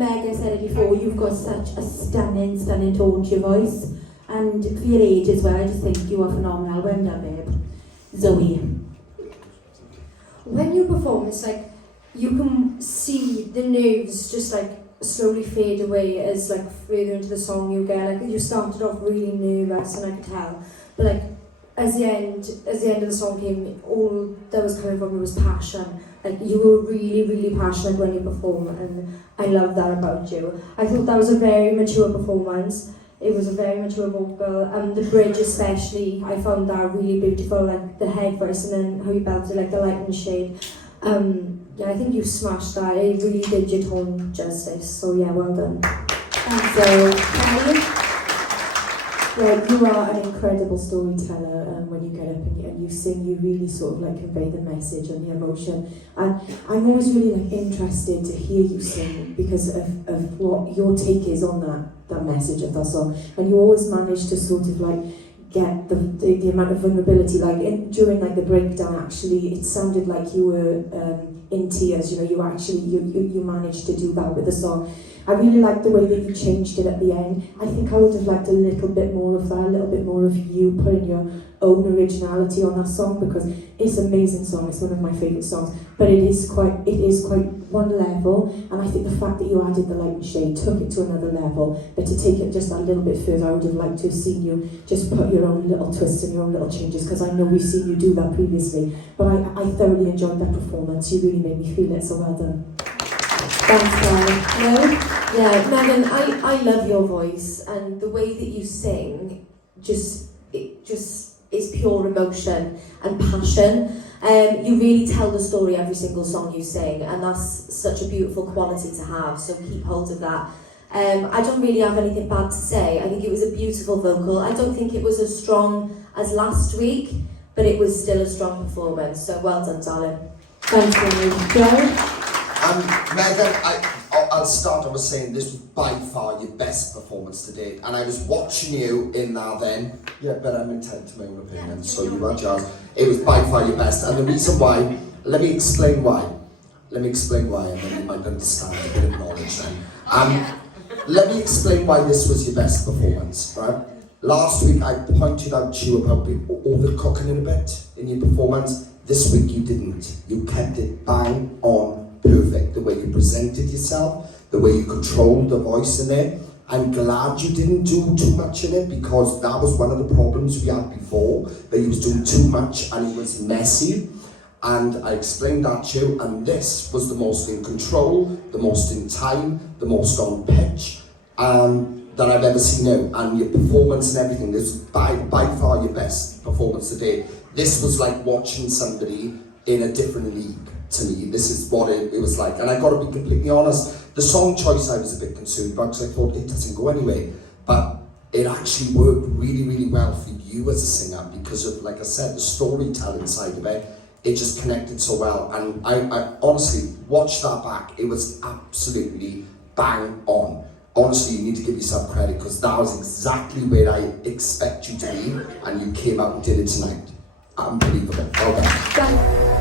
Meg, I said it before, you've got such a stunning tone to your voice. And for your age as well, I just think you are phenomenal. Well done, babe. Zoe. When you perform, it's like you can see the nerves just like slowly fade away as like further into the song you get. Like you started off really nervous, and I could tell, but like as the end of the song came, all that was coming from you was passion. Like you were really, really passionate when you perform, and I love that about you. I thought that was a very mature performance. It was a very mature vocal, and the bridge especially, I found that really beautiful, like the head voice and then how you belted, like the light and shade. Yeah, I think you smashed that. It really did your tone justice. So yeah, well done. So, Kelly? Right, you are an incredible storyteller, when you get up and you sing, you really sort of like convey the message and the emotion. And I'm always really like interested to hear you sing because of what your take is on that message of that song. And you always manage to sort of like get the amount of vulnerability, like during like the breakdown, actually it sounded like you were in tears, you know, you managed to do that with the song. I really liked the way that you changed it at the end. I think I would have liked a little bit more of that, a little bit more of you putting your own originality on that song, because it's an amazing song, it's one of my favourite songs, but it is quite one level, and I think the fact that you added the light and shade took it to another level, but to take it just a little bit further, I would have liked to have seen you just put your own little twists and your own little changes, because I know we've seen you do that previously, but I thoroughly enjoyed that performance. You really made me feel it, so well done. Thanks, darling. No? Yeah, Megan, I love your voice, and the way that you sing just is pure emotion and passion. You really tell the story every single song you sing, and that's such a beautiful quality to have, so keep hold of that. I don't really have anything bad to say. I think it was a beautiful vocal. I don't think it was as strong as last week, but it was still a strong performance, so well done, darling. Thanks, Amy. Joe? Megan, I'll start off with saying this was by far your best performance to date, and I was watching you in there then. Yeah, but I'm entitled to my own opinion, so you are Charles. It was by far your best, and the reason why, let me explain why, and then you might understand a bit of knowledge then. Let me explain why this was your best performance, right? Last week I pointed out to you about overcooking it a bit in your performance. This week you didn't. You kept it bang on perfect. The way you presented yourself, the way you controlled the voice in there. I'm glad you didn't do too much in it, because that was one of the problems we had before, that you was doing too much and it was messy. And I explained that to you, and this was the most in control, the most in time, the most on pitch that I've ever seen you. And your performance and everything, this was by far your best performance today. This was like watching somebody in a different league. To me, this is what it was like, and I got to be completely honest, the song choice I was a bit concerned about, because I thought it doesn't go anyway, but it actually worked really, really well for you as a singer, because of, like I said, the storytelling side of it, it just connected so well, and I honestly watched that back, it was absolutely bang on. Honestly, you need to give yourself credit, because that was exactly where I expect you to be, and you came out and did it tonight. Unbelievable. Well done.